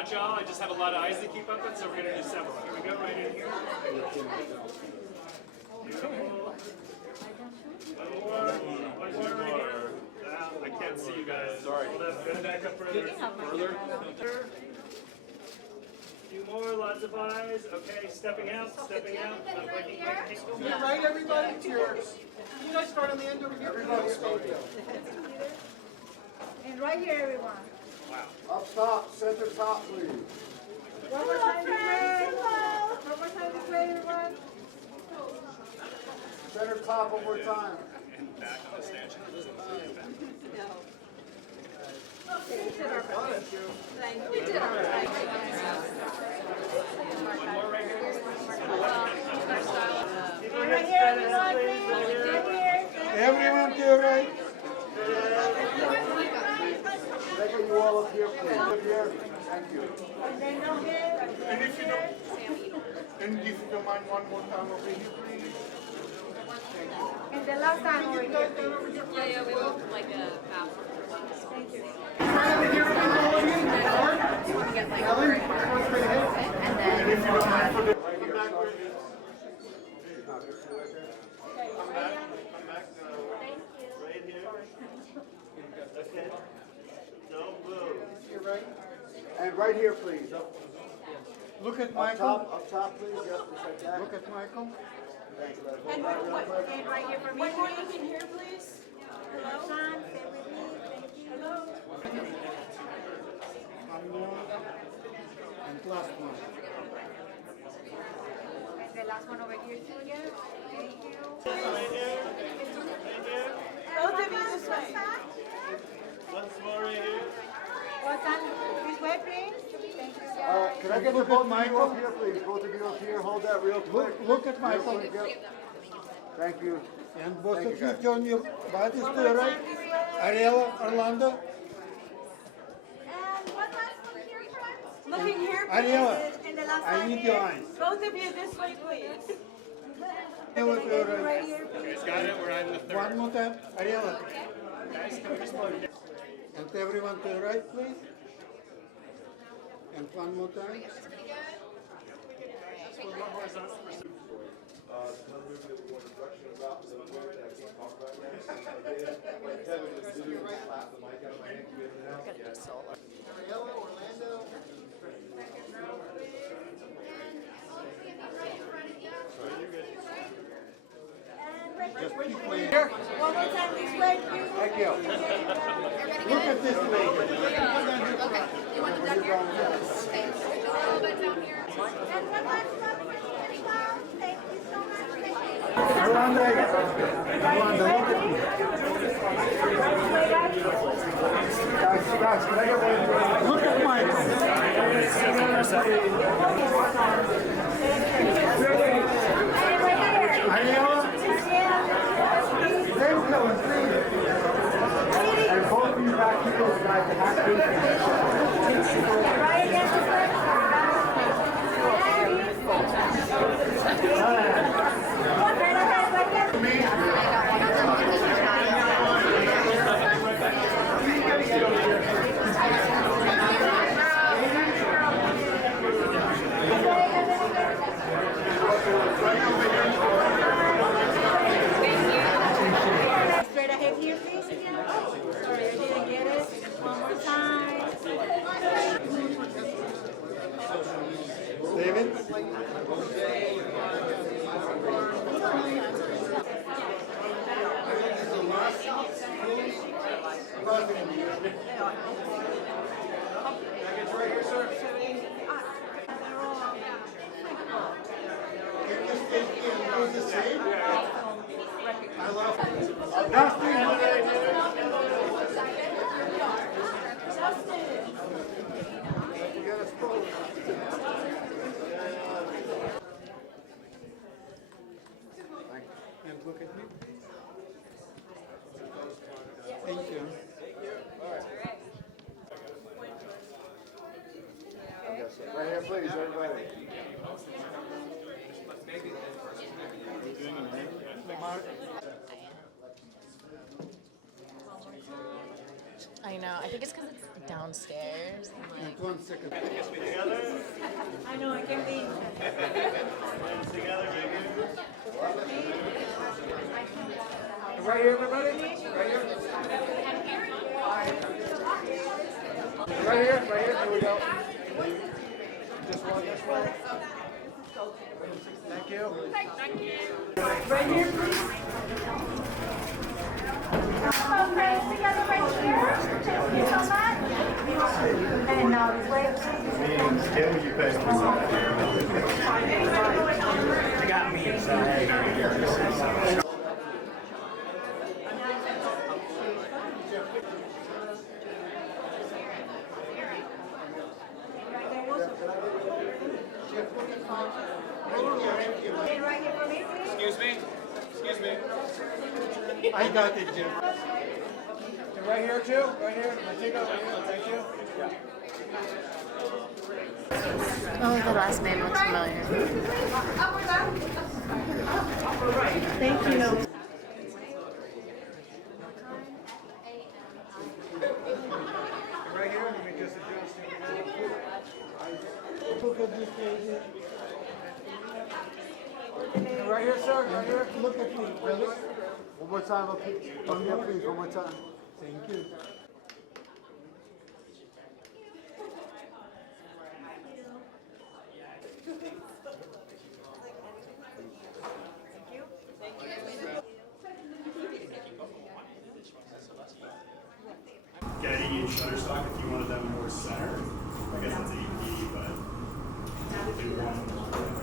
got y'all. I just have a lot of eyes to keep up with, so we're going to do several. Here we go, right in here. Beautiful. One more right here. I can't see you guys. Sorry. Go back up further. A few more, lots of eyes. Okay, stepping out, stepping out. You're right, everybody? Cheers. You guys start on the end over here. And right here, everyone. Wow. Up top, center top, please. One more time this way. One more time this way, everyone. Center top one more time. And back on the stanchion. Okay, we did our best. Thank you. We did our best. One more right here. Right here, everyone, please. Right here. Everyone to your right. Take you all up here, please. Up here. Thank you. And then no here. And if you don't mind one more time over here, please. And the last time over here. Yeah, we will like a half. Thank you. Helen, And then if you don't mind for the... Right here. Okay. No, move. You're right. And right here, please. Up Look at top, Michael. up top, please. Yep, just like that. Look at Michael. Thank you. And right here for me. One more look in here, please. Hello. Son, stay with me. Thank you. Hello. One more. And last one. And the last one over here too again. Thank you. Right here. Right here. Both of you this way. Once more right here. What's on this way, please? Thank you, guys. Can I get the both of you up here, please? Both of you up here. Hold that real quick. Look at Michael. Real quick, yep. Thank you. And both Thank of you, you guys. turn your bodies to the right. Ariella, Orlando. And one last one here, friends. Looking here, please. Ariella, And the last I one need here. your eyes. Both of you this way, please. Ariella, to your Right right. here, please. Guys, got it. We're on the third. One more time. Ariella. Guys, can we just load it? And everyone to the right, please. And one more time. One more horizontal. Ariella, Orlando. Just keep playing. One more time this way, please. Thank you. Look at this lady. You want them down here? Okay. A little bit down here. And one last one, please. Thank you so much. Thank you. Orlando, Orlando, look at me. Guys, can I get one of you? Look at Michael. Ariella, Same color, please. And both of you back here, those guys that have to. Right against the front. Straight ahead here, please. Sorry, I didn't get it. One more time. David. And look at me. Thank you. I know. I think it's because it's downstairs. Like, I know, I can't be. Right here, everybody? Right here? Right here, here we go. Just one, this way. Thank you. Right here, please. Okay, together right here. Thank you so much. And now this way. You got me inside. Right here for me, please. Excuse me? Excuse me. I got it, Jim. Right here, too? Right here? I take over here. Thank you. oh, the last name looks familiar. Thank you. Right here, let me just adjust it. Right here, sir. Right here. Look at me. Really? One more time up here. Come here, please. One more time. Thank you. Get an 88 Shutterstock if you wanted them more center. I guess that's 8D, but we'll do one.